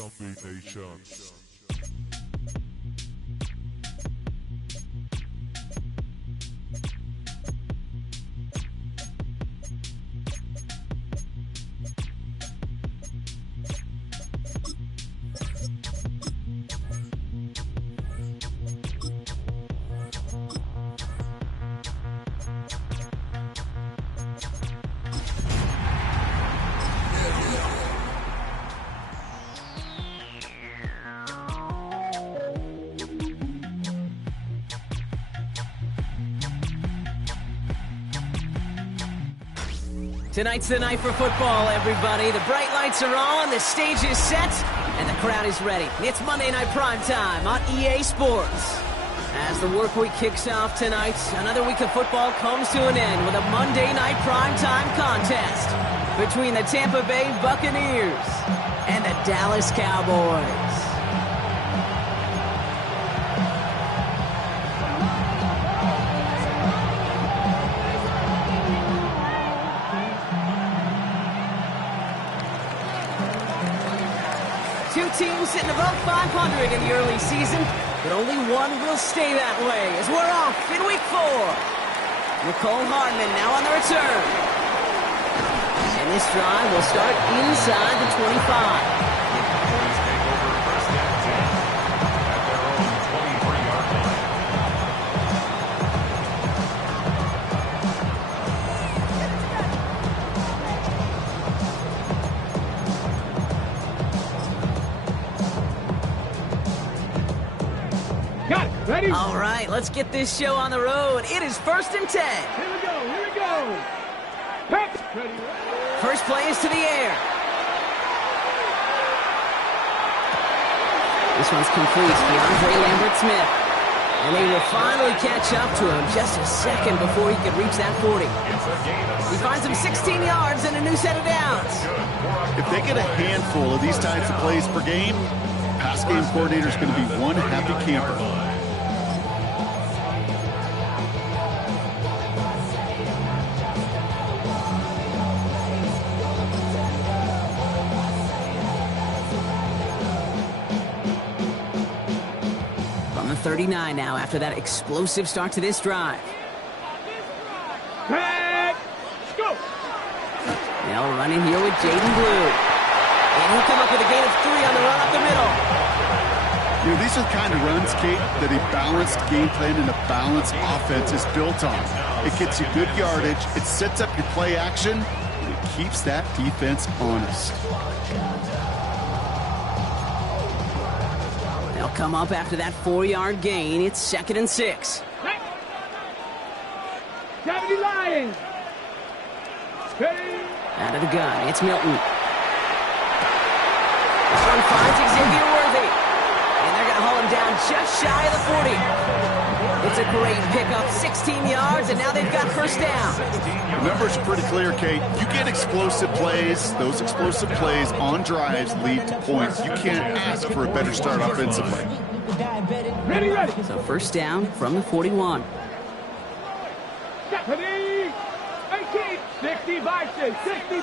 Zombie Nation. Tonight's the night for football, everybody. The bright lights are on, the stage is set, and the crowd is ready. It's Monday Night Prime Time on EA Sports. As the work week kicks off tonight, another week of football comes to an end with a Monday Night Prime Time contest between the Tampa Bay Buccaneers and the Dallas Cowboys. Two teams sitting above 500 in the early season, but only one will stay that way as we're off in Week 4. Nicole Hardman now on the return. And this drive will start inside the 25. Ready? All right, let's get this show on the road. It is 1st and 10. Here we go, here we go. Ready. First play is to the air. This one's complete to DeAndre Lambert-Smith. And they will finally catch up to him just a second before he could reach that 40. He finds him 16 yards and a new set of downs. If they get a handful of these types of plays per game, pass game coordinator is going to be one happy camper. From the 39 now after that explosive start to this drive. Let's go. Now running here with Jaden Blue. And he'll come up with a gain of 3 on the run up the middle. You know, these are the kind of runs, Kate, that a balanced game plan and a balanced offense is built on. It gets you good yardage, it sets up your play action, and it keeps that defense honest. They'll come up after that 4-yard gain. It's 2nd and 6. Deputy Lions. Ready. Out of the gun, it's Milton. This one finds Xavier Worthy. And they're going to haul him down just shy of the 40. It's a great pickup, 16 yards, and now they've got first down. The numbers are pretty clear, Kate. You get explosive plays. Those explosive plays on drives lead to points. You can't ask for a better start offensively. Ready. So first down from the 41. Ready. 18. 65, 60.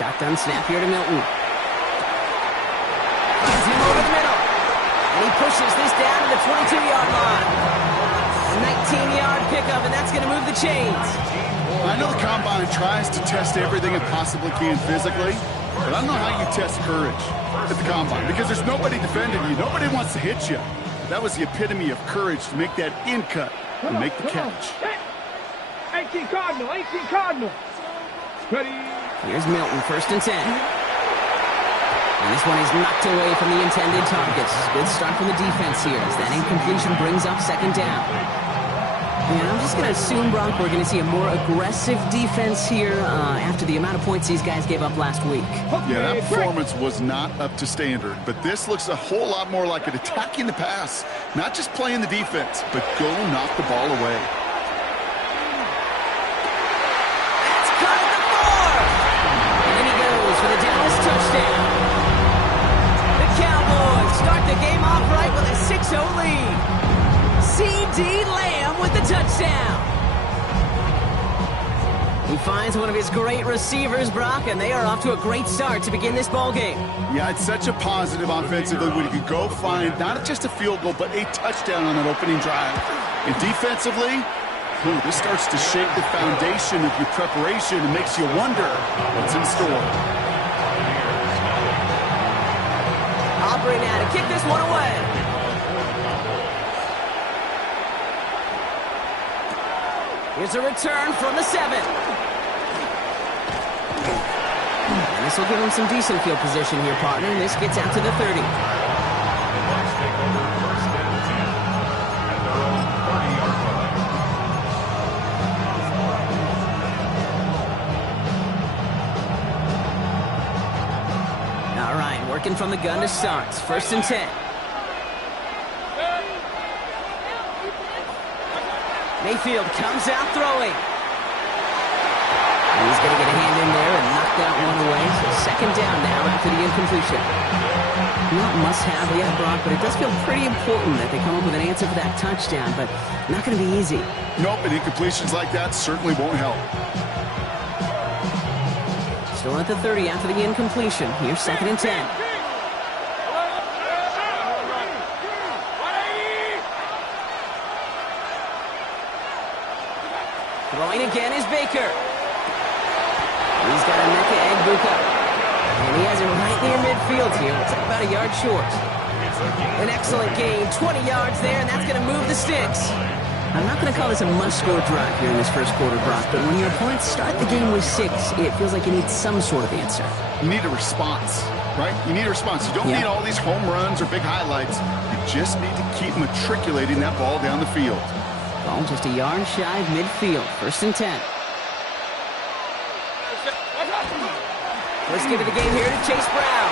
Shotgun snap here to Milton. Finds him over the middle. And he pushes this down to the 22-yard line. A 19-yard pickup, and that's going to move the chains. I know the Combine tries to test everything it possibly can physically, but I don't know how you test courage at the Combine because there's nobody defending you. Nobody wants to hit you. That was the epitome of courage to make that in cut and make the catch. 18 Cardinal. Ready. Here's Milton, 1st and 10. And this one is knocked away from the intended targets. Good start from the defense here as that incompletion brings up 2nd down. And I'm just going to assume, Bronk, we're going to see a more aggressive defense here after the amount of points these guys gave up last week. Yeah, that performance was not up to standard, but this looks a whole lot more like it attacking the pass. Not just playing the defense, but go knock the ball away. That's caught at the 4! And in he goes for the Dallas touchdown. Cowboys start the game off right with a 6-0 lead. C.D. Lamb with the touchdown. He finds one of his great receivers, Brock, and they are off to a great start to begin this ball game. Yeah, it's such a positive offensively when you can go find not just a field goal, but a touchdown on that opening drive. And defensively, this starts to shape the foundation of your preparation and makes you wonder what's in store. Aubrey now to kick this one away. Here's a return from the 7. And this will give him some decent field position here, partner. And this gets out to the 30. All right, working from the gun to start. 1st and 10. Mayfield comes out throwing. And he's going to get a hand in there and knock that one away. So 2nd down now after the incompletion. Not must-have yet, Brock, but it does feel pretty important that they come up with an answer for that touchdown, but not going to be easy. Nope, and incompletions like that certainly won't help. Still at the 30 after the incompletion. Here's 2nd and 10. Throwing again is Baker. He's got a Emeka Egbuka. And he has it right near midfield here. Looks like about a yard short. An excellent gain. 20 yards there, and that's going to move the sticks. I'm not going to call this a must-score drive here in this first quarter, Brock, but when your opponents start the game with 6, it feels like you need some sort of answer. You need a response, right? You need a response. You don't need all these home runs or big highlights. You just need to keep matriculating that ball down the field. Ball just a yard shy of midfield. 1st and 10. Let's give it a game here to Chase Brown.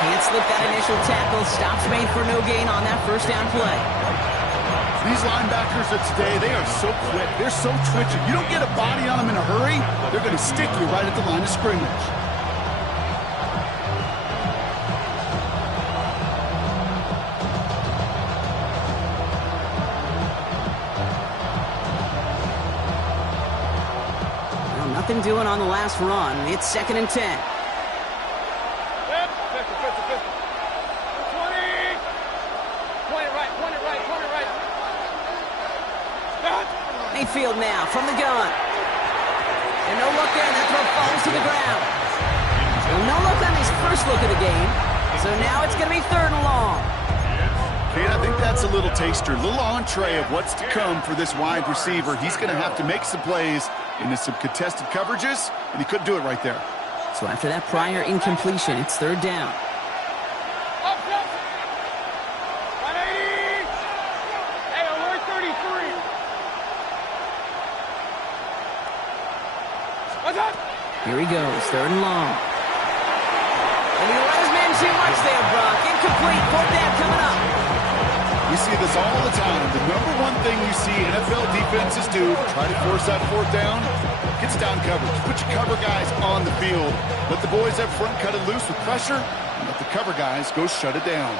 Can't slip that initial tackle. Stops made for no gain on that 1st down play. These linebackers of today, they are so quick. They're so twitchy. You don't get a body on them in a hurry, they're going to stick you right at the line of scrimmage. Nothing doing on the last run. It's 2nd and 10. Mayfield now from the gun. And no look there, and that throw falls to the ground. Well, no look on his first look of the game. So now it's going to be 3rd and long. Kate, I think that's a little taster, a little entree of what's to come for this wide receiver. He's going to have to make some plays into some contested coverages, and he couldn't do it right there. So after that prior incompletion, it's 3rd down. Here he goes, 3rd and long. And he let his man too much there, Brock. Incomplete, 4th down coming up. You see this all the time. The number one thing you see NFL defenses do to try to force that 4th down, gets down coverage. Put your cover guys on the field. Let the boys up front cut it loose with pressure, and let the cover guys go shut it down.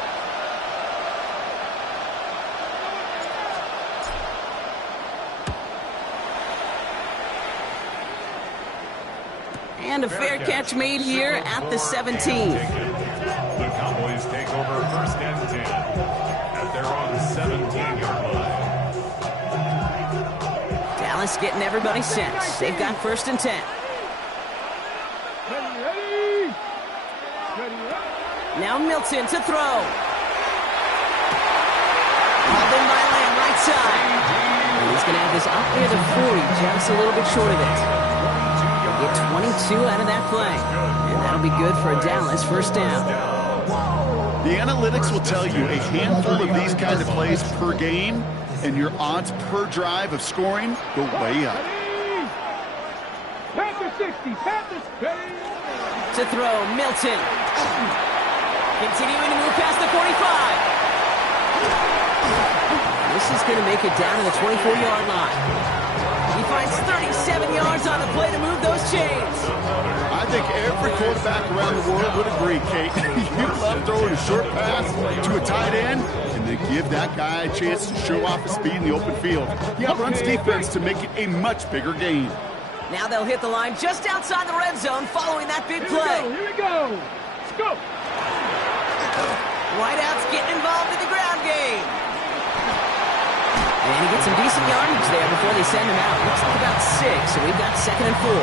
And a fair catch made here at the 17. The Cowboys take over 1st and 10 at their own 17-yard line. Dallas getting everybody set. They've got 1st and 10. Now Milton to throw. Called in by Lamb, right side. And he's going to have this up near the 40, just a little bit short of it. Get 22 out of that play. And that'll be good for a Dallas 1st down. The analytics will tell you a handful of these kind of plays per game, and your odds per drive of scoring go way up. Panther 60, Panther 60. To throw, Milton. Continuing to move past the 45. This is going to make it down to the 24-yard line. He finds 37 yards on the play to move those chains. I think every quarterback around the world would agree, Kate. You love throwing a short pass to a tight end, and then give that guy a chance to show off his speed in the open field. He outruns defense to make it a much bigger gain. Now they'll hit the line just outside the red zone following that big play. Here we go. Let's go. Wideouts getting involved in the ground game. And he gets some decent yardage there before they send him out. Looks like about 6, so we've got 2nd and 4.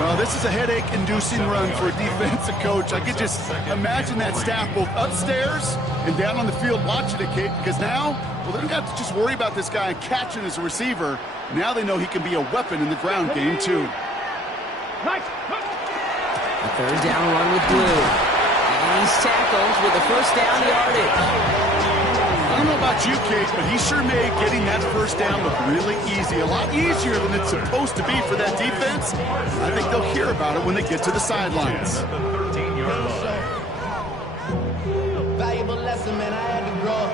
Well, this is a headache-inducing run for a defensive coach. I could just imagine that staff both upstairs and down on the field watching it, Kate, because now, well, they don't have to just worry about this guy catching as a receiver. Now they know he can be a weapon in the ground game, too. Nice. A 3rd down run with Blue. And he's tackled with the 1st down yardage. I don't know about you, Kate, but he sure made getting that 1st down look really easy. A lot easier than it's supposed to be for that defense. I think they'll hear about it when they get to the sidelines. Valuable lesson, man. I had to grow.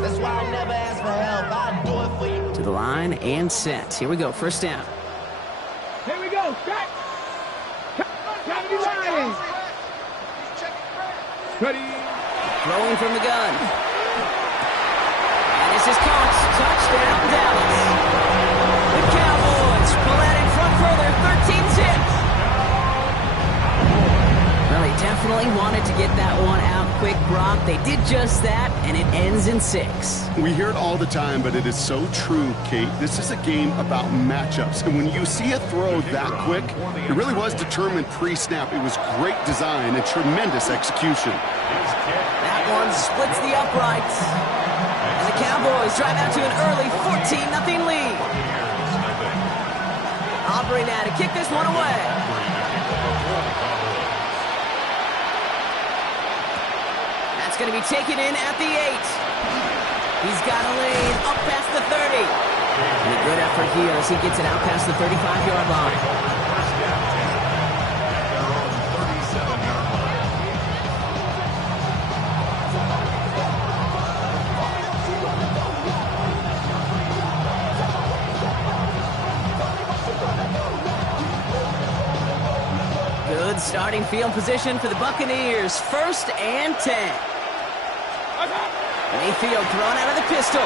That's why I never ask for help. I do it for you. To the line and set. Here we go. 1st down. Here we go. Back. Kennedy line. Ready. Throwing from the gun. And this is caught. Touchdown, Dallas. The Cowboys pull that in front further. 13-6. Well, they definitely wanted to get that one out quick, Brock. They did just that, and it ends in 6. We hear it all the time, but it is so true, Kate. This is a game about matchups. And when you see a throw that quick, it really was determined pre-snap. It was great design and tremendous execution. That one splits the uprights. And the Cowboys drive out to an early 14-0 lead. Aubrey now to kick this one away. That's going to be taken in at the 8. He's got a lane up past the 30. And a good effort here as he gets it out past the 35-yard line. Good starting field position for the Buccaneers. 1st and 10. Mayfield thrown out of the pistol.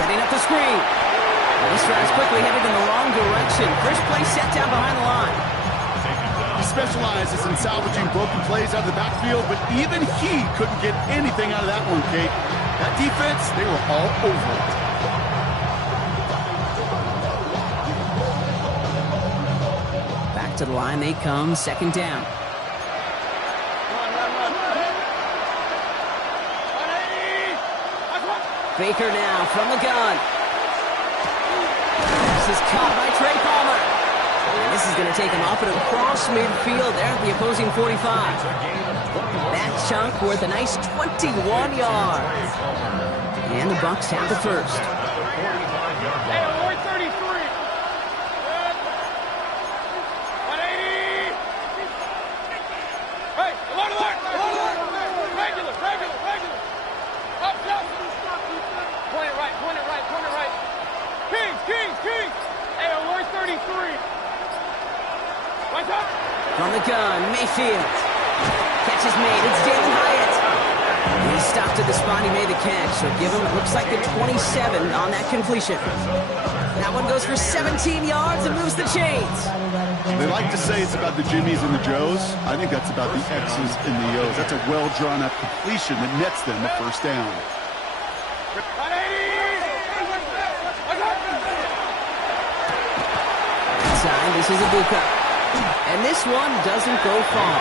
Setting up the screen. And this route is quickly headed in the wrong direction. First play set down behind the line. He specializes in salvaging broken plays out of the backfield, but even he couldn't get anything out of that one, Kate. That defense, they were all over it. Back to the line they come. 2nd down. Baker now from the gun. This is caught by Trey Palmer. And this is going to take him off and across midfield there at the opposing 45. That chunk worth a nice 21 yards. And the Bucs have the 1st. Hey, Award 33. 180. Hey, alert. Regular. Up. Point it right. Kings. Hey, Award 33. Right up. From the gun, Mayfield. Catch is made. It's Jalen Hyatt. And he stopped at the spot. He made the catch. So give him, it looks like the 27 on that completion. That one goes for 17 yards and moves the chains. They like to say it's about the Jimmies and the Joes. I think that's about the X's and the O's. That's a well-drawn-up completion that nets them the 1st down. Inside, this is Ibuka. And this one doesn't go far.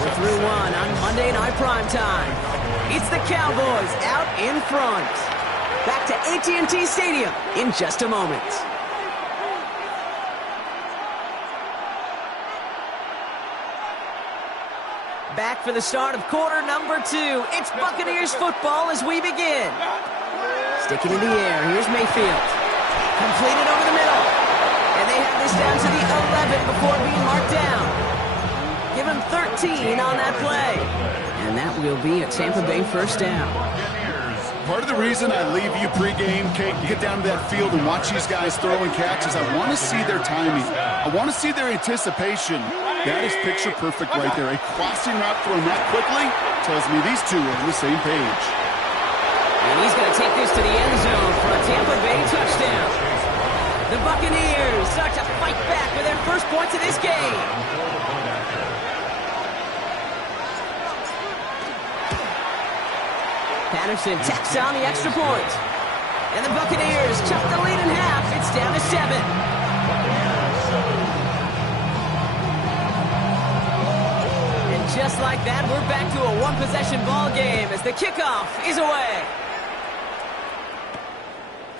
We're through one on Monday Night Primetime. It's the Cowboys out in front. Back to AT&T Stadium in just a moment. Back for the start of quarter number 2. It's Buccaneers football as we begin. Sticking in the air. Here's Mayfield. Completed over the middle. And they have this down to the 11 before being marked down. Give him 13 on that play. And that will be a Tampa Bay 1st down. Part of the reason I leave you pregame, Kate, get down to that field and watch these guys throw and catch is I want to see their timing. I want to see their anticipation. That is picture perfect right there. A crossing route thrown that quickly tells me these two are on the same page. And he's going to take this to the end zone for a Tampa Bay touchdown. The Buccaneers start to fight back with their first points of this game. Patterson tacks on the extra point. And the Buccaneers chop the lead in half. It's down to 7. And just like that, we're back to a one-possession ball game as the kickoff is away.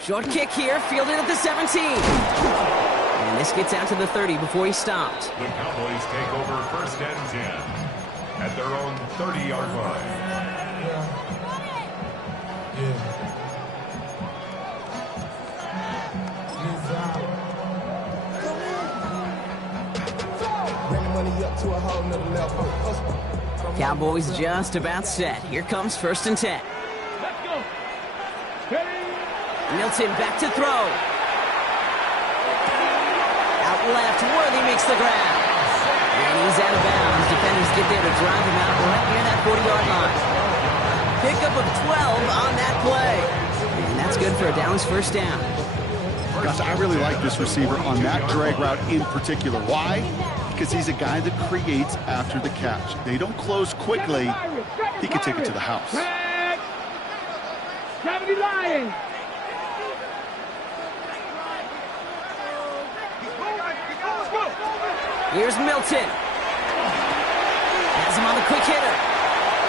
Short kick here, fielded at the 17. And this gets out to the 30 before he's stopped. The Cowboys take over 1st and 10 at their own 30-yard line. Cowboys just about set. Here comes 1st and 10. Let's go. Milton back to throw. Out left, Worthy makes the grab. And he's out of bounds. Defenders get there to drive him out right near that 40-yard line. Pickup of 12 on that play. And that's good for a Dallas 1st down. Gosh, I really like this receiver on that drag route in particular. Why? Because he's a guy that creates after the catch. They don't close quickly. He can take it to the house. 70 Lions. Here's Milton. Has him on the quick hitter.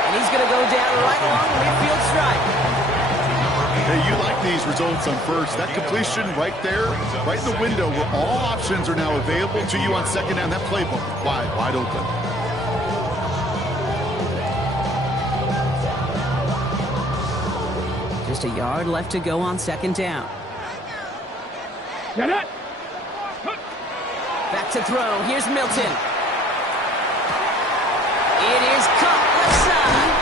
And he's going to go down right along the midfield stripe. Hey, you like these results on 1st. That completion right there, right in the window where all options are now available to you on 2nd down. That playbook wide open. Just a yard left to go on 2nd down. Get it. Back to throw. Here's Milton. It is cut left side.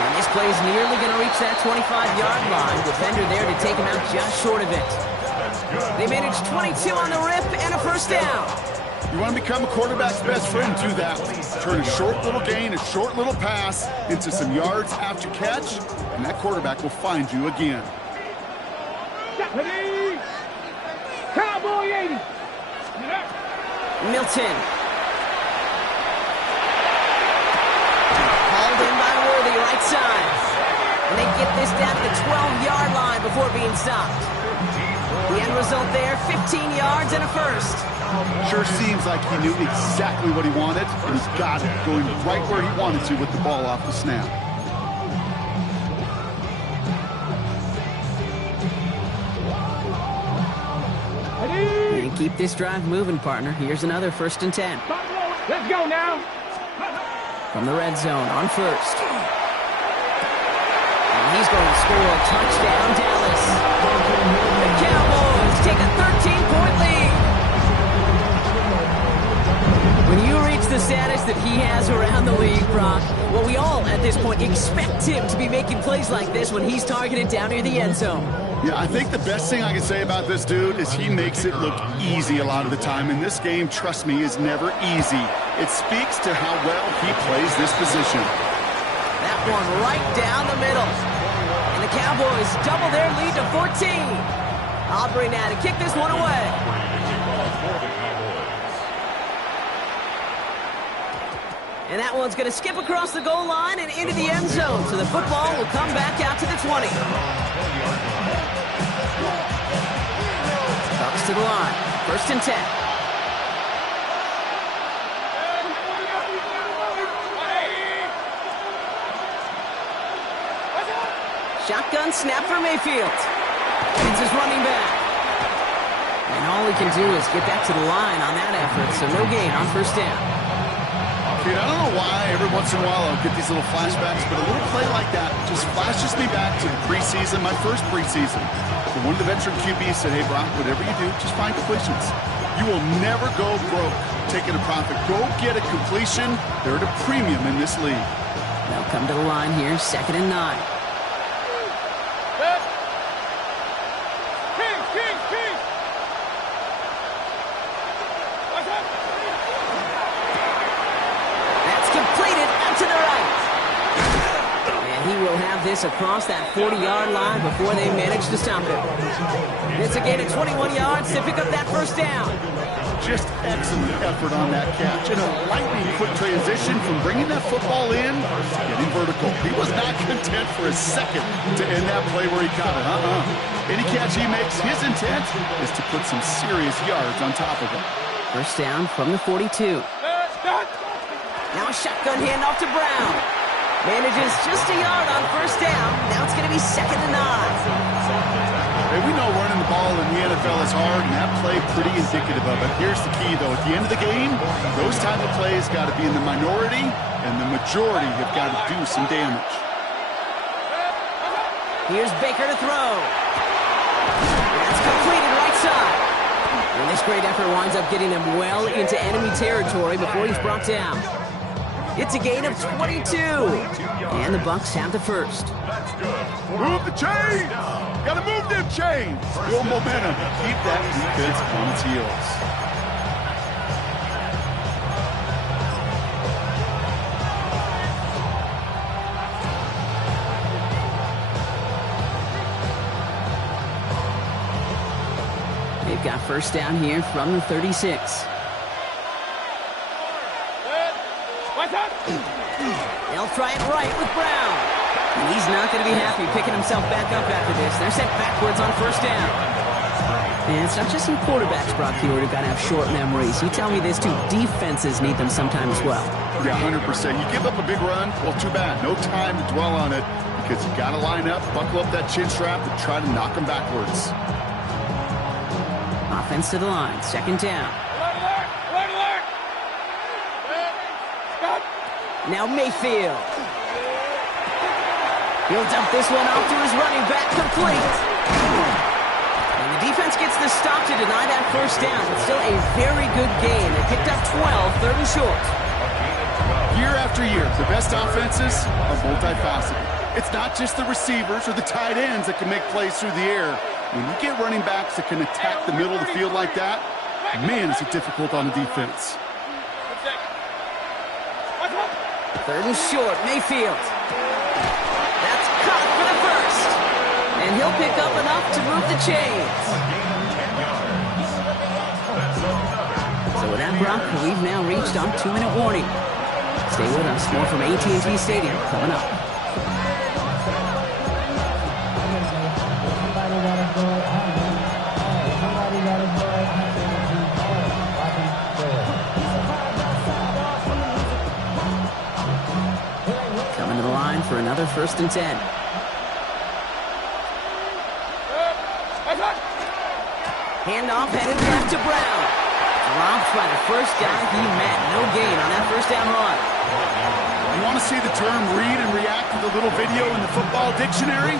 And this play is nearly going to reach that 25-yard line. Defender there to take him out just short of it. They managed 22 on the rip and a 1st down. You want to become a quarterback's best friend, do that. Turn a short little gain, a short little pass into some yards after catch, and that quarterback will find you again. Cowboy 80. Milton. Hauled in by Worthy, right side. And they get this down to the 12-yard line before being stopped. The end result there, 15 yards and a 1st. Sure seems like he knew exactly what he wanted, and he's got it, going right where he wanted to with the ball off the snap. And keep this drive moving, partner. Here's another 1st and 10. Let's go now. From the red zone on 1st. And he's going to score a touchdown, Dallas. The Cowboys take a 13-point lead. When you reach the status that he has around the league, Brock, well, we all at this point expect him to be making plays like this when he's targeted down near the end zone. Yeah, I think the best thing I can say about this dude is he makes it look easy a lot of the time. And this game, trust me, is never easy. It speaks to how well he plays this position. That one right down the middle. And the Cowboys double their lead to 14. Aubrey now to kick this one away. And that one's going to skip across the goal line and into the end zone. So the football will come back out to the 20. Bucks to the line. 1st and 10. Shotgun snap for Mayfield. It's his running back. And all he can do is get back to the line on that effort. So no gain on 1st down. Dude, I don't know why every once in a while I'll get these little flashbacks, but a little play like that just flashes me back to the preseason, my first preseason. So one of the veteran QBs said, hey, Brock, whatever you do, just find completions. You will never go broke taking a profit. Go get a completion. They're at a premium in this league. They'll come to the line here, 2nd and 9. have this across that 40-yard line before they manage to stop it. It's a gain of 21 yards to pick up that first down. Just excellent effort on that catch. And a lightning quick transition from bringing that football in to getting vertical. He was not content for a second to end that play where he caught it. Any catch he makes, his intent is to put some serious yards on top of it. First down from the 42. Now a shotgun handoff to Brown. Manages just a yard on first down. Now it's going to be 2nd and 9. Hey, we know running the ball in the NFL is hard, and that play pretty indicative of it. Here's the key, though. At the end of the game, those type of plays got to be in the minority, and the majority have got to do some damage. Here's Baker to throw. That's completed right side. And this great effort winds up getting him well into enemy territory before he's brought down. It's a gain of 22. And the Bucs have the first. Move the chains! Gotta move them chains! Build momentum. Keep that defense on its heels. They've got first down here from the 36. They'll try it right with Brown. And he's not going to be happy picking himself back up after this. They're sent backwards on first down. And it's not just some quarterbacks, Brock Hewitt, who've got to have short memories. You tell me this too, defenses need them sometimes as well. Yeah, 100%. You give up a big run, well, too bad. No time to dwell on it because you got to line up, buckle up that chin strap, and try to knock them backwards. Offense to the line, 2nd down. Now Mayfield. He'll dump this one off to his running back, complete. And the defense gets the stop to deny that first down, but still a very good gain. They picked up 12, 3rd and short. Year after year, the best offenses are multifaceted. It's not just the receivers or the tight ends that can make plays through the air. When you get running backs that can attack the middle of the field like that, man, is it difficult on the defense. 3rd and short, Mayfield. That's caught for the first. And he'll pick up enough to move the chains. So with that, Brock, we've now reached our 2-minute warning. Stay with us. More from AT&T Stadium coming up. Coming to the line for another 1st and 10. Handoff headed left to Brown. Dropped by the first guy he met. No gain on that first down run. You want to see the term read and react to the little video in the football dictionary?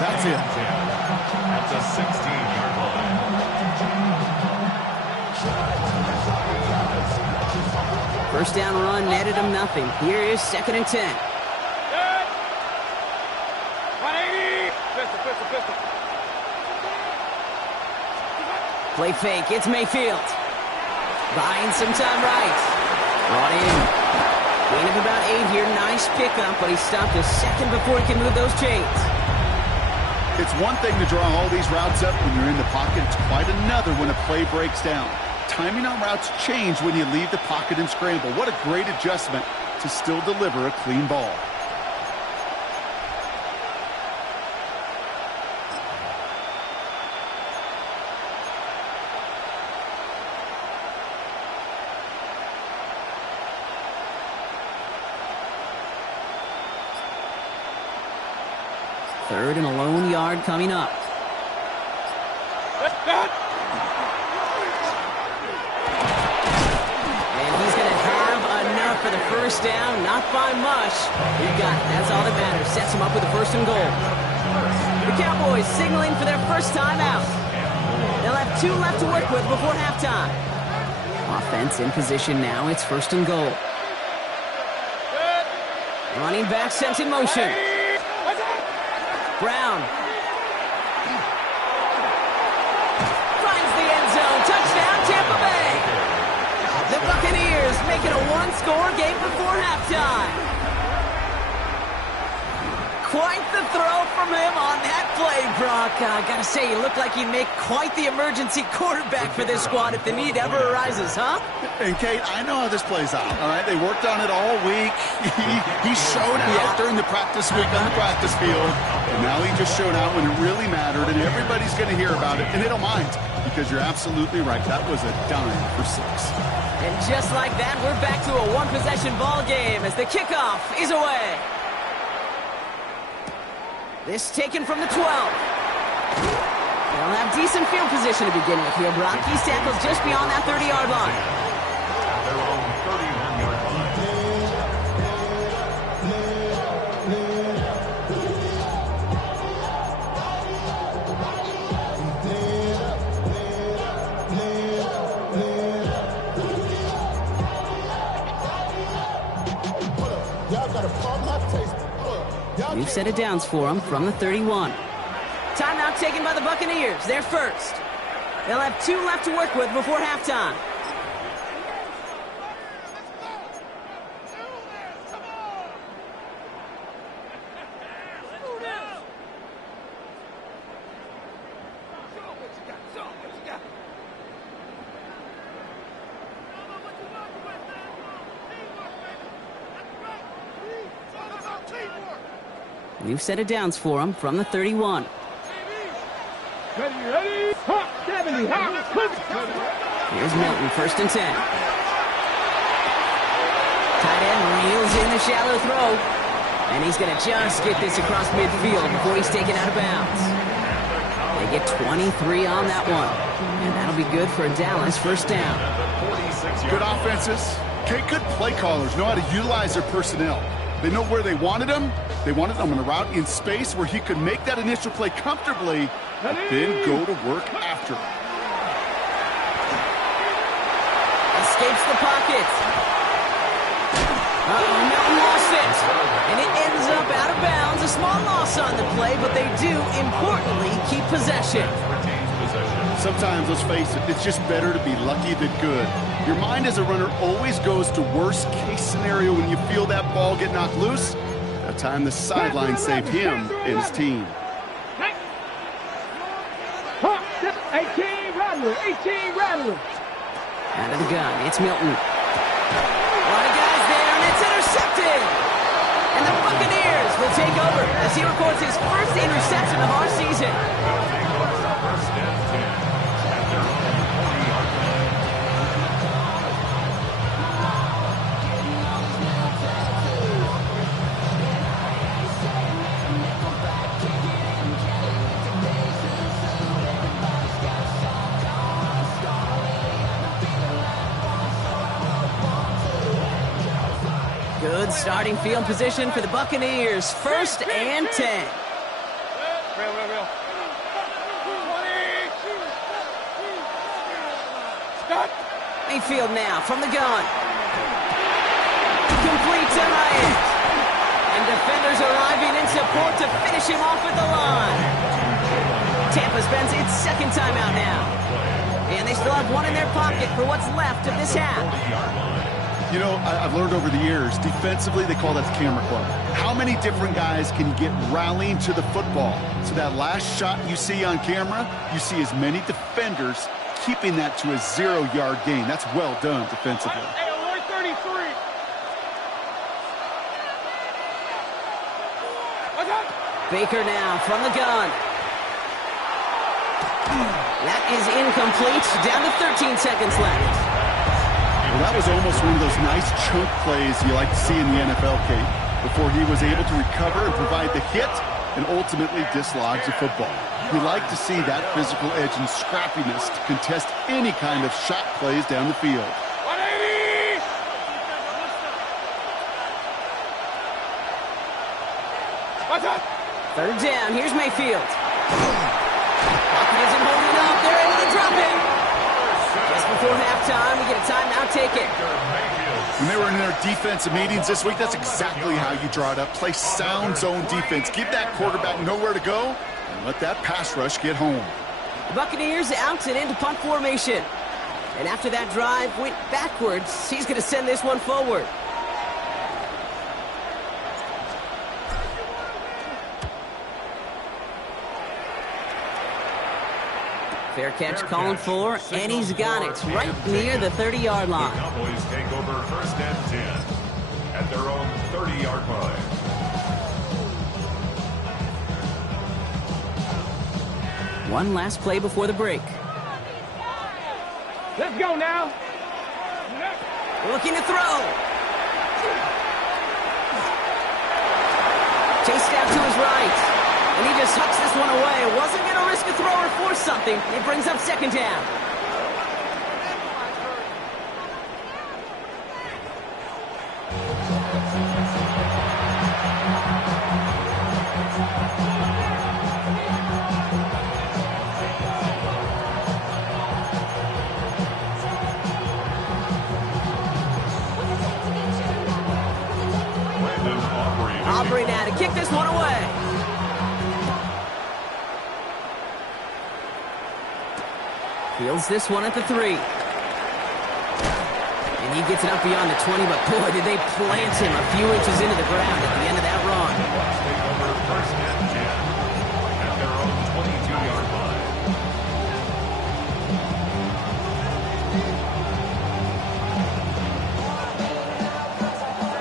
That's it. At the 16-yard line. First down run netted him nothing. Here is 2nd and 10. Play fake. It's Mayfield. Buying some time right. Brought in. Gain of about 8 here. Nice pickup, but he stopped a second before he can move those chains. It's one thing to draw all these routes up when you're in the pocket. It's quite another when a play breaks down. Timing on routes change when you leave the pocket and scramble. What a great adjustment to still deliver a clean ball. Third and a lone yard coming up. And he's going to have enough for the first down. Not by much. He got it. That's all that matters. Sets him up with the 1st and goal. The Cowboys signaling for their first time out. They'll have 2 left to work with before halftime. Offense in position now. It's 1st and goal. Running back sent in motion. Brown. Finds the end zone. Touchdown, Tampa Bay. The Buccaneers make it a 1-score game before halftime. Quite Buck, I gotta say, you look like you'd make quite the emergency quarterback for this squad if the need ever arises, huh? And, Kate, I know how this plays out, all right? They worked on it all week. He showed out during the practice week on the practice field, and now he just showed out when it really mattered, and everybody's going to hear about it, and they don't mind, because you're absolutely right. That was a dime for 6. And just like that, we're back to a one-possession ball game as the kickoff is away. This taken from the 12. They'll have decent field position to begin with here, Brock. He's tackled just beyond that 30-yard line. At their own 31-yard line. New set of downs for them from the 31. Timeout taken by the Buccaneers. They're first. They'll have 2 left to work with before halftime. New set of downs for him from the 31. Ready, hop, 70, hop, Here's Milton, 1st and 10. Tight end reels in the shallow throw. And he's going to just get this across midfield before he's taken out of bounds. They get 23 on that one. And that'll be good for a Dallas 1st down. Good offenses. Okay, good play callers know how to utilize their personnel. They know where they wanted him. They wanted him on a route in space where he could make that initial play comfortably, but then go to work after. Escapes the pocket. Milton lost it. And it ends up out of bounds. A small loss on the play, but they do, importantly, keep possession. Sometimes, let's face it, it's just better to be lucky than good. Your mind as a runner always goes to worst case scenario when you feel that ball get knocked loose. That time the sideline saved him and his team. 18 Rattler, 18 Rattler. Out of the gun, it's Milton. A lot of guys there, and it's intercepted. And the Buccaneers will take over as he records his first interception of our season. First and 10 at their own 40-yard line. Good starting field position for the Buccaneers. 1st and 10. Mayfield now from the gun. Complete to Hyatt. And defenders arriving in support to finish him off at the line. Tampa spends its 2nd timeout now. And they still have 1 in their pocket for what's left of this half. You know, I've learned over the years, defensively, they call that the camera club. How many different guys can you get rallying to the football? So that last shot you see on camera, you see as many defenders keeping that to a 0-yard gain. That's well done defensively. Hey, alert 33. Baker now from the gun. That is incomplete. Down to 13 seconds left. Well, that was almost one of those nice chunk plays you like to see in the NFL, Kate, before he was able to recover and provide the hit and ultimately dislodge the football. You like to see that physical edge and scrappiness to contest any kind of shot plays down the field. 180! 3rd down. Here's Mayfield. Pocket isn't holding up. They're able to drop it. Just before halftime, we get a timeout taken. When they were in their defensive meetings this week, that's exactly how you draw it up. Play sound zone defense. Give that quarterback nowhere to go and let that pass rush get home. The Buccaneers out and into punt formation. And after that drive went backwards, he's going to send this one forward. Fair catch called for, and he's got it right near the 30-yard line. The Cowboys take over first and 10 at their own 30-yard line. One last play before the break. Let's go now. Looking to throw. Chased out to his right. And he just hucks this one away. Wasn't going to risk a throw or force something. It brings up second down. Aubrey now to kick this one away. Fields this one at the 3. And he gets it up beyond the 20, but boy, did they plant him a few inches into the ground at the end of that run. Take over first and 10 at their own 22-yard line.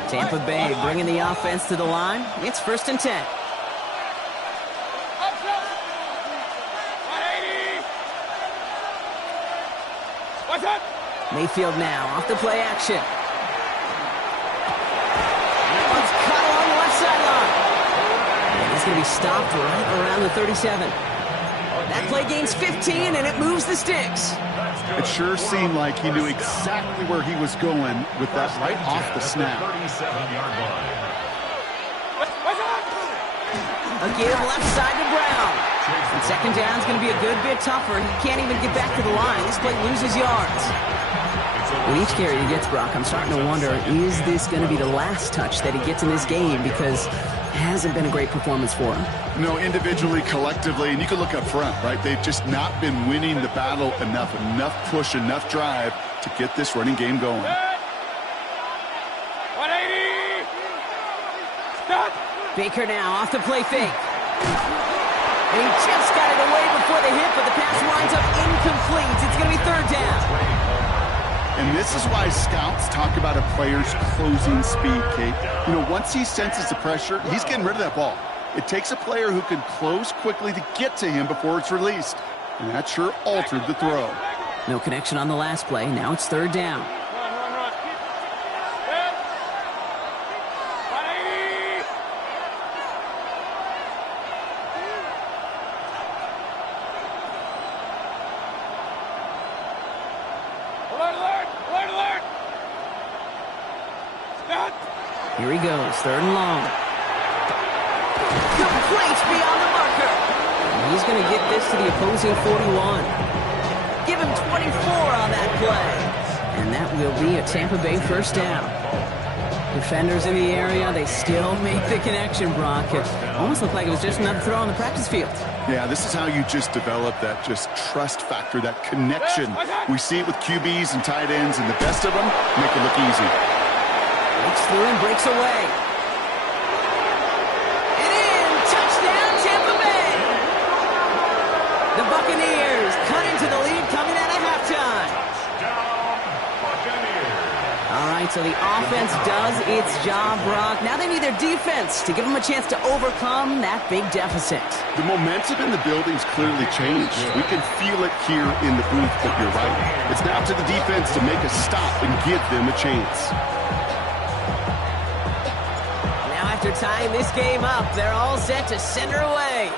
Tampa Bay bringing the offense to the line. It's first and 10. What's up? Mayfield now off the play action. That one's cut along the left sideline. And he's going to be stopped right around the 37. That play gains 15, and it moves the sticks. It sure seemed like he knew exactly where he was going with that right off the snap. 37-yard line. A give left side to Brown. And second down's going to be a good bit tougher. He can't even get back to the line. This play loses yards. With each carry he gets, Brock, I'm starting to wonder, is this going to be the last touch that he gets in this game? Because it hasn't been a great performance for him. No, individually, collectively, and you can look up front, right? They've just not been winning the battle enough push, enough drive to get this running game going. 180. Stop. Baker now off the play fake. And he just got it away before the hit, but the pass winds up incomplete. It's going to be third down. And this is why scouts talk about a player's closing speed, Kate. You know, once he senses the pressure, he's getting rid of that ball. It takes a player who can close quickly to get to him before it's released. And that sure altered the throw. No connection on the last play. Now it's third down. Run. 180. Alert. Stop. Here he goes, third and long. Complete beyond the marker. And he's going to get this to the opposing 41. Give him 24 on that play. And that will be a Tampa Bay first down. Defenders in the area, they still make the connection, Brock. It almost looked like it was just another throw on the practice field. Yeah, this is how you just develop that just trust factor, that connection. We see it with QBs and tight ends, and the best of them make it look easy. Breaks through and breaks away. And in, touchdown Tampa Bay. The Buccaneers cut into the lead coming out of halftime. All right, so the offense does its job, Brock. Now they need their defense to give them a chance to overcome that big deficit. The momentum in the building's clearly changed. We can feel it here in the booth, but you're right. It's now up to the defense to make a stop and give them a chance. Now after tying this game up, they're all set to send her away.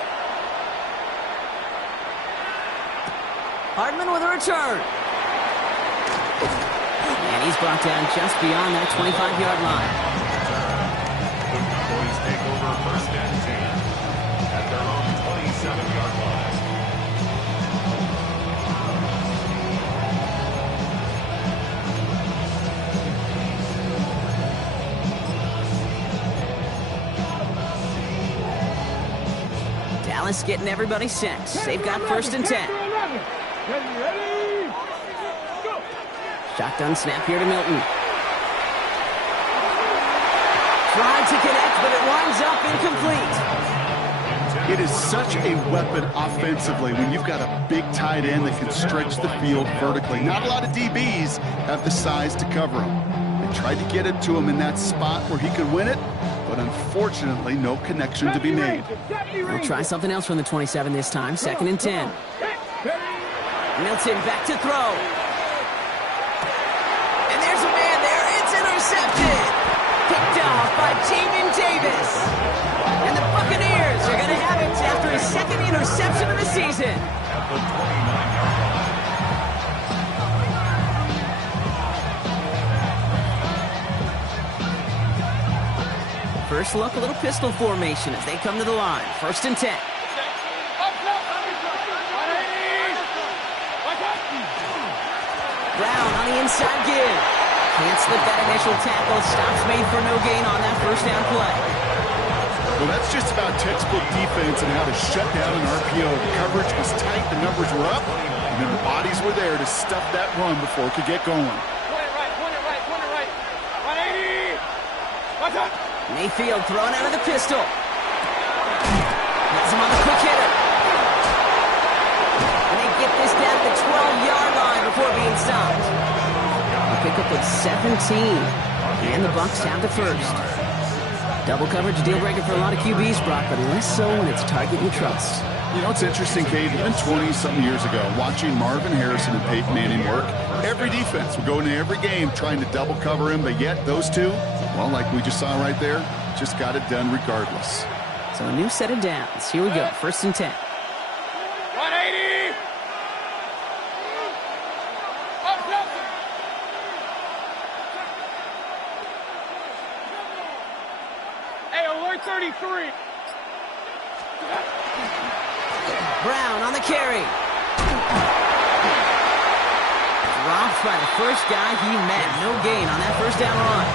Hardman with a return. And he's brought down just beyond that 25-yard line. The Cowboys take over first and 10 at their own 27-yard line. Dallas getting everybody set. They've got first and 10. Ready. Go. Shotgun snap here to Milton. Tried to connect, but it winds up incomplete. It is such a weapon offensively when you've got a big tight end that can stretch the field vertically. Not a lot of DBs have the size to cover him. They tried to get it to him in that spot where he could win it, but unfortunately, no connection to be made. We'll try something else from the 27 this time. 2nd and 10. Milton back to throw. And there's a man there. It's intercepted. Picked off by Jamin Davis. And the Buccaneers are going to have it after his 2nd interception of the season. At the 29-yard line. First look, a little pistol formation as they come to the line. 1st and 10. Brown on the inside give. Can't slip that initial tackle. Stops made for no gain on that 1st down play. Well, that's just about textbook defense and how to shut down an RPO. The coverage was tight, the numbers were up, and then the bodies were there to stuff that run before it could get going. Point it right. 180. What's up? Mayfield thrown out of the pistol. Has him on the quick hitter. And they get this down to the 12-yard line before being stopped. They'll pick up at 17. And the Bucs have the 1st. Double coverage deal breaker for a lot of QBs, Brock, but less so when it's target you trust. You know, it's interesting, Kate, even 20-something years ago, watching Marvin Harrison and Peyton Manning work, every defense would go into every game trying to double cover him, but yet those two, well, like we just saw right there, just got it done regardless. So a new set of downs. Here we go, 1st and 10. 180. Hey, alert 33. Brown on the carry. Dropped by the first guy he met. No gain on that 1st down run.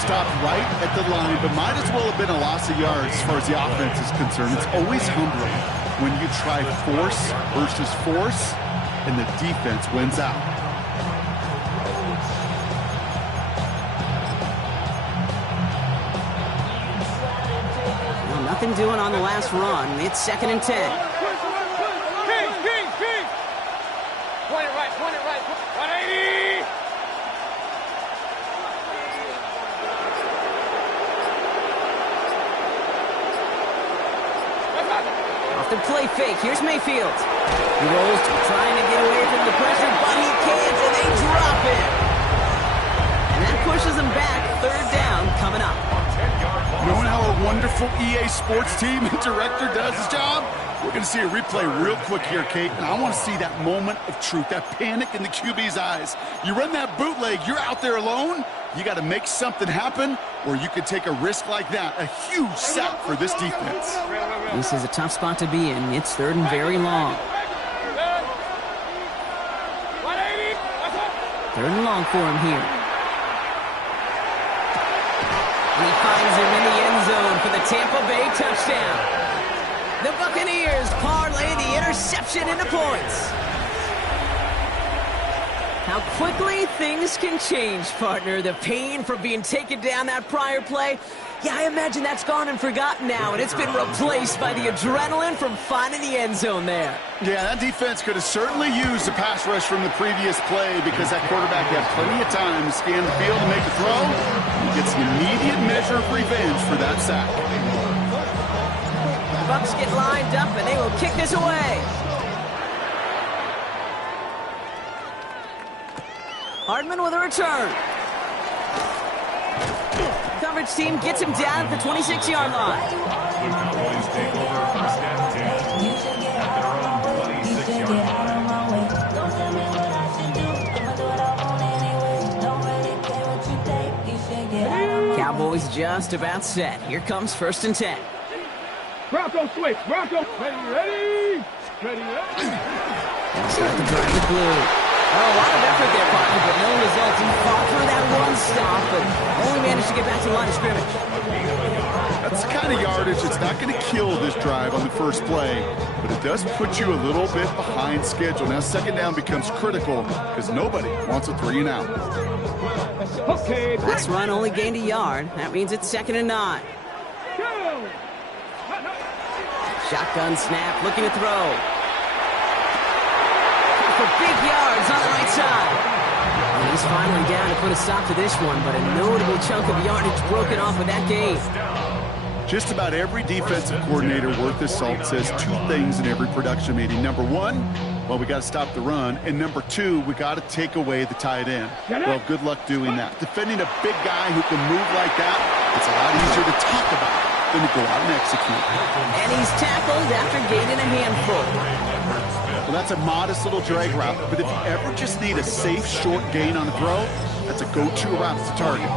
Stopped right at the line, but might as well have been a loss of yards as far as the offense is concerned. It's always humbling when you try force versus force, and the defense wins out. Well, nothing doing on the last run. It's 2nd and 10. King. Point it right. 180. Off the play fake. Here's Mayfield. He rolls, trying to get away from the pressure, but he can't, and they drop him. And that pushes him back. 3rd down coming up. Knowing how a wonderful EA Sports team and director does his job, we're going to see a replay real quick here, Kate, and I want to see that moment of truth, that panic in the QB's eyes. You run that bootleg, you're out there alone, you got to make something happen, or you could take a risk like that. A huge sack for this defense. This is a tough spot to be in. It's 3rd and very long. 3rd and long for him here. And he finds him in the end zone for the Tampa Bay touchdown. The Buccaneers parlay the interception into points. How quickly things can change, partner. The pain from being taken down that prior play, yeah, I imagine that's gone and forgotten now, and it's been replaced by the adrenaline from finding the end zone there. Yeah, that defense could have certainly used the pass rush from the previous play because that quarterback had plenty of time to scan the field and make the throw. He gets an immediate measure of revenge for that sack. Bucs get lined up, and they will kick this away. Hardman with a return. Coverage team gets him down at the 26-yard line. The Cowboys take over 1st and 10 at their own 26-yard line. Cowboys just about set. Here comes 1st and 10. Bronco switch. Bronco. Ready. They'll start the drive with blue. Oh, a lot of effort there, partner, but no results. He fought for that one stop, but only managed to get back to the line of scrimmage. That's the kind of yardage that's not going to kill this drive on the first play, but it does put you a little bit behind schedule. Now 2nd down becomes critical because nobody wants a 3 and out. Okay. Last run only gained a yard. That means it's 2nd and 9. Shotgun snap, looking to throw. For big yards on the right side. And he's finally down to put a stop to this one, but a notable chunk of yardage broken off with that gain. Just about every defensive coordinator worth his salt says two things in every production meeting. Number one, well, we got to stop the run. And number two, we got to take away the tight end. Well, good luck doing that. Defending a big guy who can move like that, it's a lot easier to talk about than to go out and execute. And he's tackled after gaining a handful. Well, that's a modest little drag route, but if you ever just need a safe, short gain on the throw, that's a go-to route to target.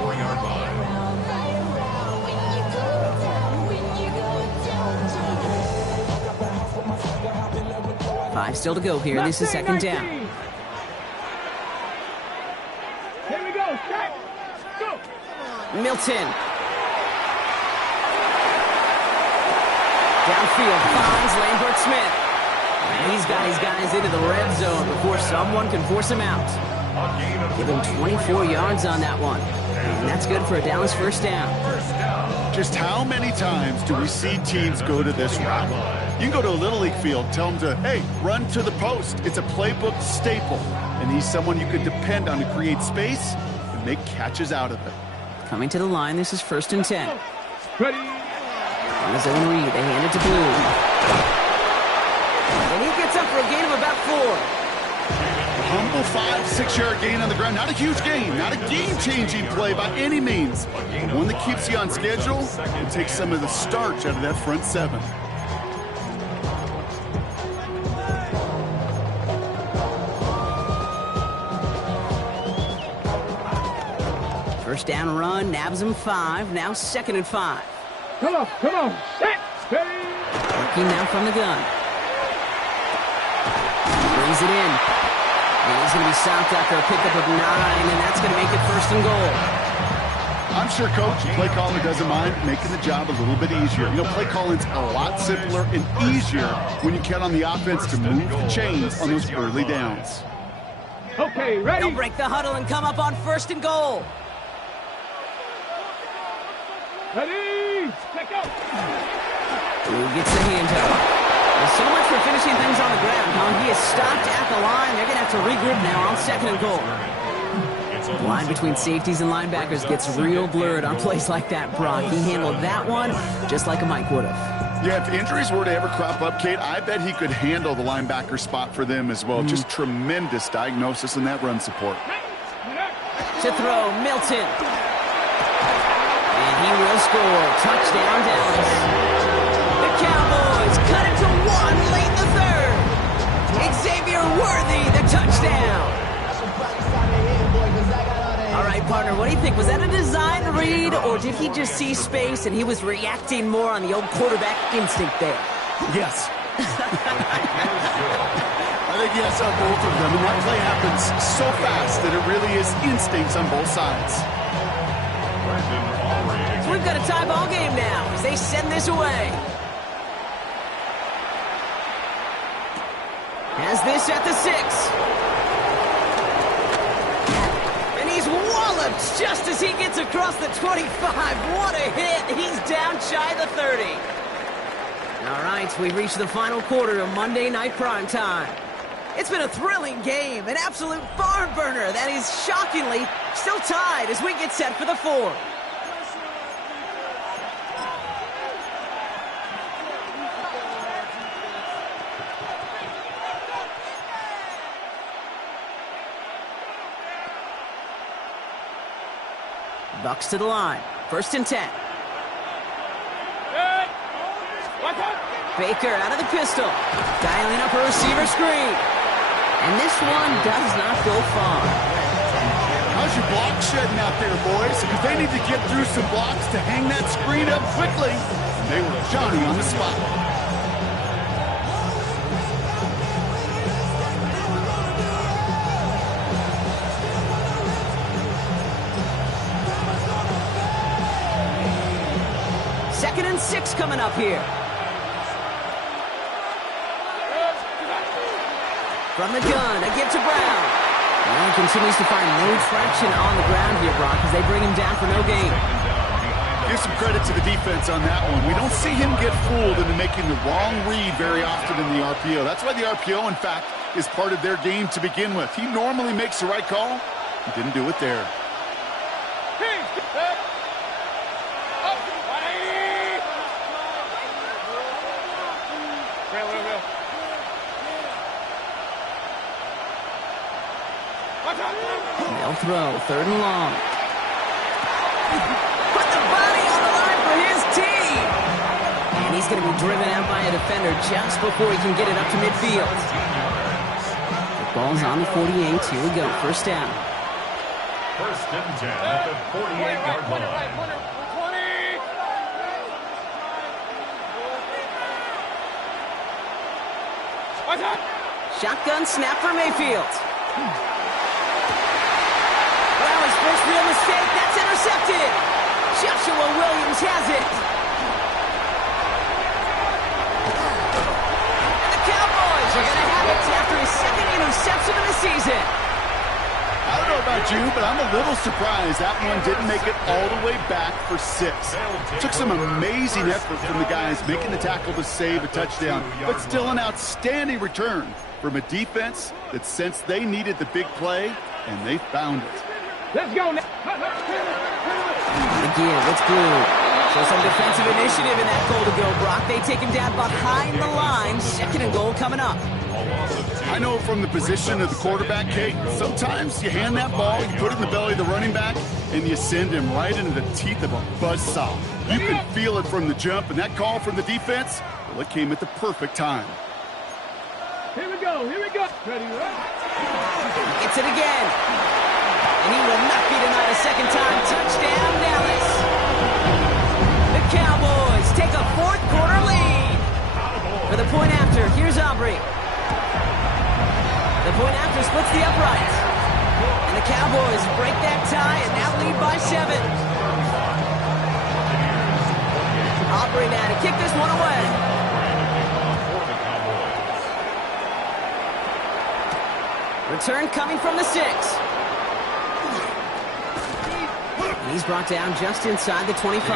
5 still to go here. This is second down. Here we go. Set. Go. Milton. Downfield finds Lambert Smith. And he's got his guys into the red zone before someone can force him out. Give him 24 yards on that one. And that's good for a Dallas first down. Just how many times do we see teams go to this route? You can go to a Little League field, tell them to, hey, run to the post. It's a playbook staple. And he's someone you can depend on to create space and make catches out of it. Coming to the line, this is 1st and 10. Ready. On his own read, they hand it to Blue. And he gets up for a gain of about 4. A humble 5-6 yard gain on the ground. Not a huge gain, not a game-changing play by any means. But one that keeps you on schedule and takes some of the starch out of that front 7. First down run, nabs him 5. Now 2nd and 5. Come on. Come on. Set. Ready. Working now from the gun. Brings it in. And he's going to be stopped after a pickup of 9, and that's going to make it 1st and goal. I'm sure Coach, play caller doesn't mind making the job a little bit easier. You know, play calling's a lot simpler and easier when you count on the offense to move the chains on those early downs. Okay, ready. They'll break the huddle and come up on 1st and goal. Ready. Check out. Who gets the handoff? Well, so much for finishing things on the ground, huh? He is stopped at the line. They're going to have to regroup now on 2nd and goal. The line between safeties and linebackers gets real blurred on plays like that, Brock. He handled that one just like a Mike would have. Yeah, if injuries were to ever crop up, Kate, I bet he could handle the linebacker spot for them as well. Just tremendous diagnosis in that run support. To throw, Milton. And he will score. Touchdown, Dallas. The Cowboys cut it to 1 late in the 3rd. Xavier Worthy, the touchdown. All right, partner, what do you think? Was that a design read, or did he just see space and he was reacting more on the old quarterback instinct there? Yes. I think yes on both of them, and that play happens so fast that it really is instincts on both sides. So we've got a tie ball game now as they send this away. Has this at the 6. And he's walloped just as he gets across the 25. What a hit. He's down shy of the 30. All right, we've reached the final quarter of Monday Night Primetime. It's been a thrilling game, an absolute barn burner that is shockingly still tied as we get set for the 4th. Bucks to the line. 1st and 10. Baker out of the pistol. Dialing up a receiver screen. And this one does not go far. How's your block shedding out there, boys? Because they need to get through some blocks to hang that screen up quickly. And they were Johnny on the spot. Second and 6 coming up here. From the gun, a give to Brown. And continues to find no traction on the ground here, Brock, as they bring him down for no gain. Give some credit to the defense on that one. We don't see him get fooled into making the wrong read very often in the RPO. That's why the RPO, in fact, is part of their game to begin with. He normally makes the right call. He didn't do it there. They'll throw, 3rd and long. Put the body on the line for his team. And he's going to be driven out by a defender just before he can get it up to midfield. The ball's on the 48. Here we go, 1st down. 1st and 10 at the 48-yard line. Shotgun snap for Mayfield. Well, his first real mistake, that's intercepted. Joshua Williams has it. And the Cowboys are going to have it after his 2nd interception of the season. I don't know about you, but I'm a little surprised that one didn't make it all the way back for 6. Took some amazing effort from the guys making the tackle to save a touchdown, but still an outstanding return from a defense that sensed they needed the big play, and they found it. Let's go now. Again, it's blue. So some defensive initiative in that goal to go, Brock. They take him down behind the line. 2nd and goal coming up. I know from the position of the quarterback, Kate, sometimes you hand that ball, you put it in the belly of the running back, and you send him right into the teeth of a buzzsaw. You can feel it from the jump, and that call from the defense, well, it came at the perfect time. Here we go. Ready, right? Gets it again. And he will not be denied a 2nd time. Touchdown, Dallas. The Cowboys take a 4th quarter lead. For the point after, here's Aubrey. The point after splits the upright. And the Cowboys break that tie and now lead by 7. Aubrey now to kick this one away. Return coming from the 6. He's brought down just inside the 25.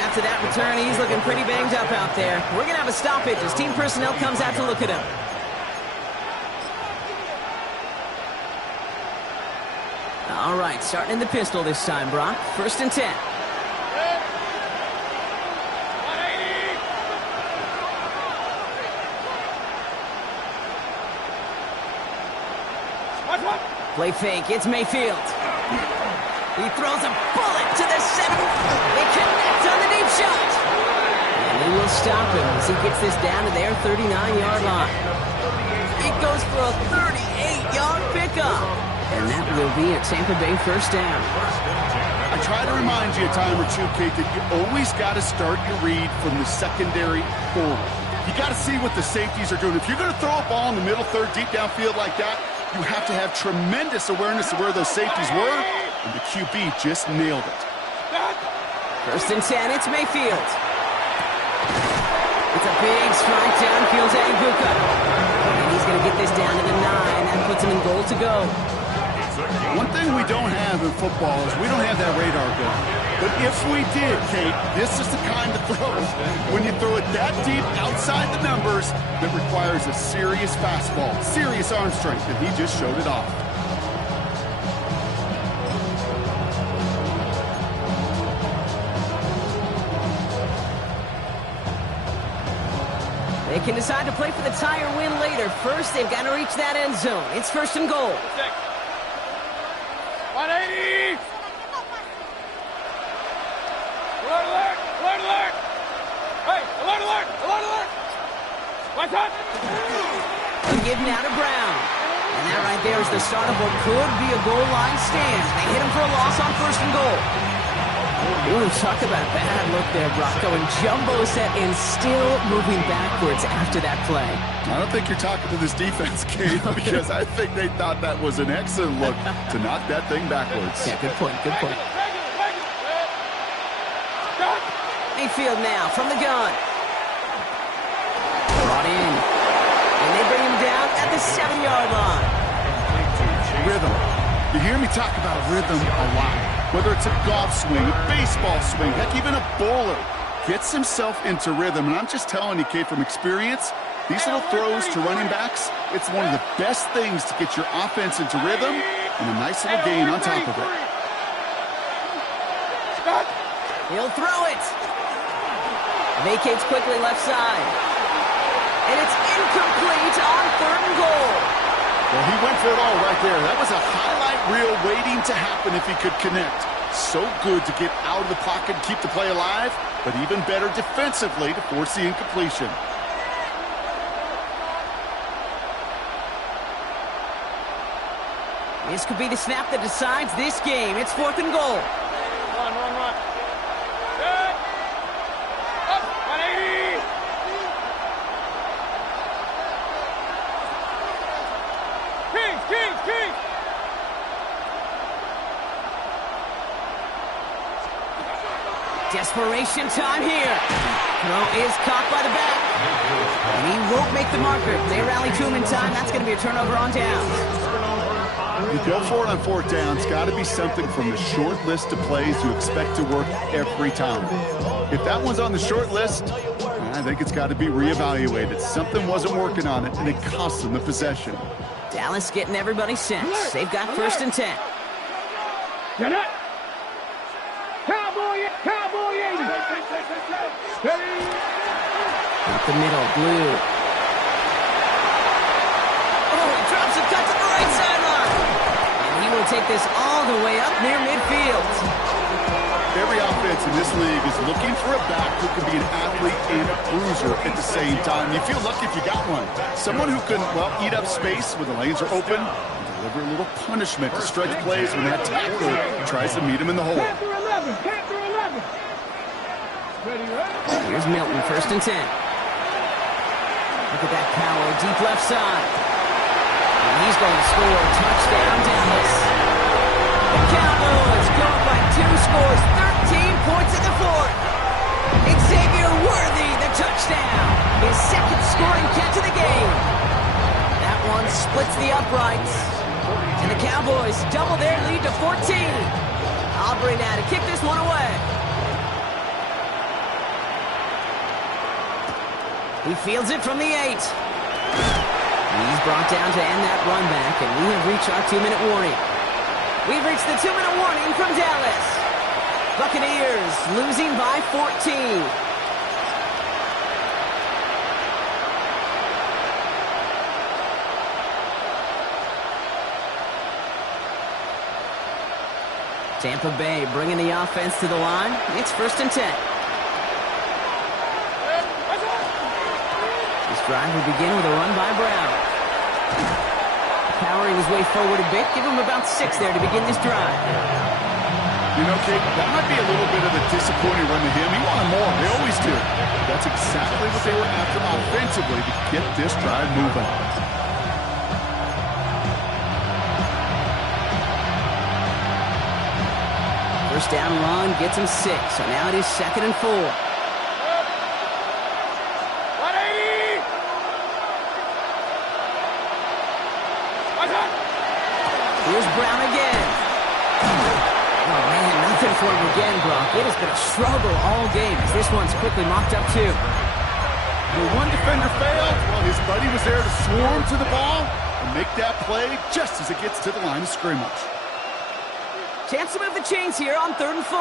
After that return, he's looking pretty banged up out there. We're going to have a stoppage as team personnel comes out to look at him. All right, starting in the pistol this time, Brock. 1st and 10. Play fake, it's Mayfield. He throws a bullet to the 7. They connect on the deep shot. And they will stop him as he gets this down to their 39-yard line. It goes for a 38-yard pickup. And that will be a Tampa Bay 1st down. I try to remind you a time or two, Kate, that you always got to start your read from the secondary forward. You got to see what the safeties are doing. If you're going to throw a ball in the middle third, deep downfield like that, you have to have tremendous awareness of where those safeties were, and the QB just nailed it. 1st and 10, it's Mayfield. It's a big strike downfield to Anguka. And he's going to get this down to the 9. That puts him in goal to go. One thing we don't have in football is we don't have that radar gun. But if we did, Kate, this is the kind of throw, when you throw it that deep outside the numbers, that requires a serious fastball, serious arm strength, and he just showed it off. They can decide to play for the tie or win later. First, they've got to reach that end zone. It's 1st and goal. 180! Alert, alert! Alert, alert! Hey, alert, alert! Alert, alert! What's up? A give now to Brown. And that right there is the start of what could be a goal line stand. They hit him for a loss on 1st and goal. Ooh, talk about a bad look there, Brock. Going jumbo set and still moving backwards after that play. I don't think you're talking to this defense, Kate, because I think they thought that was an excellent look to knock that thing backwards. Yeah, good point, good point. Mayfield now from the gun. Brought in. And they bring him down at the 7-yard line. Rhythm. You hear me talk about rhythm a lot. Whether it's a golf swing, a baseball swing, heck, even a bowler, gets himself into rhythm. And I'm just telling you, Kate, from experience, these little throws to running backs, it's one of the best things to get your offense into rhythm and a nice little gain on top of it. He'll throw it. Vacates quickly left side. And it's incomplete on 3rd and goal. Well, he went for it all right there. That was a highlight reel waiting to happen if he could connect. So good to get out of the pocket and keep the play alive, but even better defensively to force the incompletion. This could be the snap that decides this game. It's 4th and goal. Run. Good. Up. 180. Kings. Desperation time here. Throw is caught by the back. And he won't make the marker. They rally to him in time. That's going to be a turnover on downs. You go for it on 4th down. It's got to be something from the short list of plays you expect to work every time. If that one's on the short list, I think it's got to be reevaluated. Something wasn't working on it, and it cost them the possession. Dallas getting everybody set. They've got 1st and 10. Get it. Cowboy 80. Up the middle, Blue. Oh, he drops it, cuts to the right sideline. And he will take this all the way up near midfield. Every offense in this league is looking for a back who can be an athlete and a bruiser at the same time. You feel lucky if you got one. Someone who can, well, eat up space when the lanes are open and deliver a little punishment to stretch plays when that tackler tries to meet him in the hole. Here's Milton, 1st and 10. Look at that power, deep left side. And he's going to score a touchdown, Dallas. The Cowboys go up by 2 scores, 13 points in the 4th. Xavier Worthy, the touchdown. His 2nd scoring catch of the game. That one splits the uprights. And the Cowboys double their lead to 14. Aubrey now to kick this one away. He fields it from the 8. He's brought down to end that run back, and we have reached our 2-minute warning. We've reached the 2-minute warning from Dallas. Buccaneers losing by 14. Tampa Bay bringing the offense to the line. It's 1st and 10. This drive will begin with a run by Brown. Powering his way forward a bit. Give him about 6 there to begin this drive. You know, Kate, that might be a little bit of a disappointing run to him. He wanted more. They always do. That's exactly what they were after offensively to get this drive moving. First down run gets him 6. So now it is 2nd and 4. Here's Brown again. Oh, man, nothing for him again, Brock. It has been a struggle all game as this one's quickly mopped up, too. The one defender failed. Well, his buddy was there to swarm to the ball and make that play just as it gets to the line of scrimmage. Chance to move the chains here on 3rd and 4.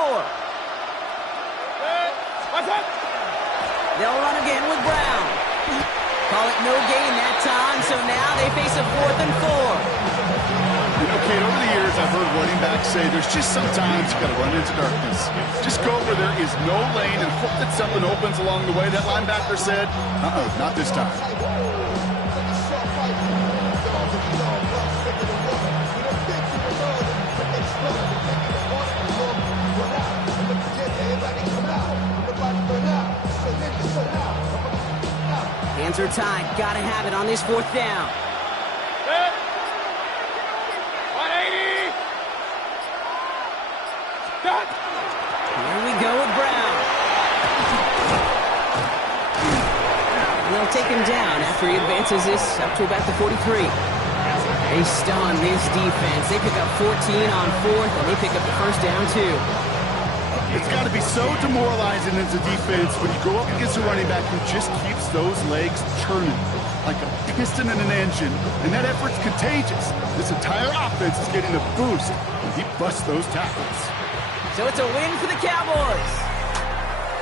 They'll run again with Brown. Call it no gain that time, so now they face a 4th and 4. You know, Kate, over the years, I've heard running backs say there's just sometimes you got to run into darkness. Just go where there is no lane and hope that something opens along the way. That linebacker said, not this time. Hands are tied. Got to have it on this 4th down. Here we go with Brown. And they'll take him down after he advances this up to about the 43. They stun this defense. They pick up 14 on fourth, and they pick up the first down, too. It's got to be so demoralizing as a defense when you go up against a running back who just keeps those legs churning like a piston in an engine, and that effort's contagious. This entire offense is getting a boost when he busts those tackles. So it's a win for the Cowboys.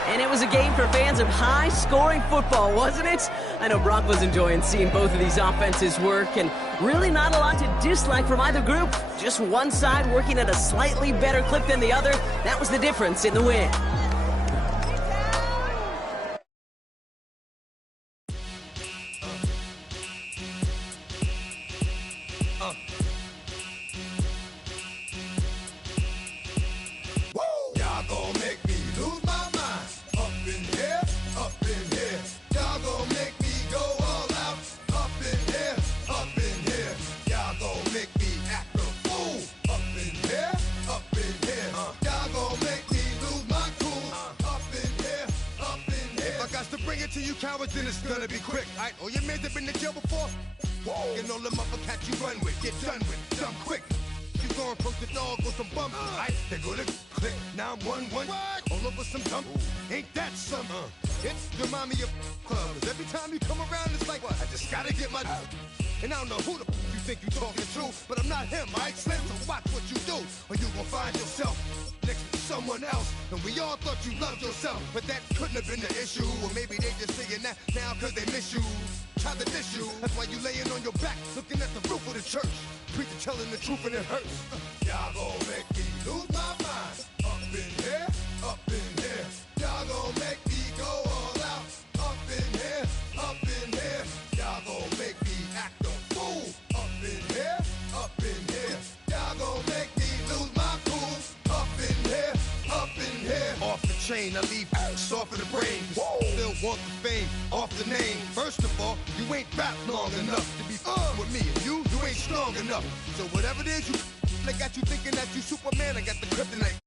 And it was a game for fans of high-scoring football, wasn't it? I know Brock was enjoying seeing both of these offenses work, and really not a lot to dislike from either group. Just one side working at a slightly better clip than the other. That was the difference in the win. To you cowards, then it's gonna be quick. Alright, all your men have been to jail before. And all the motherfuckers you run with, get done with, dumb quick. You go and approach the dog with some bumps. Alright, they go to click. Now I'm 1-1. All over some dump. Ain't that some? It's remind me of clubs. Every time you come around, it's like, I just gotta get my. And I don't know who the you think you talking to, but I'm not him, alright? Slim, so watch what you do, or you gon' find yourself next to someone else. And we all thought you loved yourself, but that couldn't have been the issue. Or maybe they just saying that now cause they miss you. Try to diss you, that's why you laying on your back, looking at the roof of the church. Preacher telling the truth and it hurts. Y'all gon' make me lose my mind. Up in here, up in here. Y'all gon' make me go all out. Up in here, up in here. Y'all gon' make me act a fool. Up in here, up in here. Y'all gon' make me lose my cool. Up in here, up in here. Off the chain, I leave soft in the brain. Still want the fame, off the name. First of all, you ain't rap long enough to be with me. And you ain't strong enough. So whatever it is you, they got you thinking that you Superman. I got the kryptonite.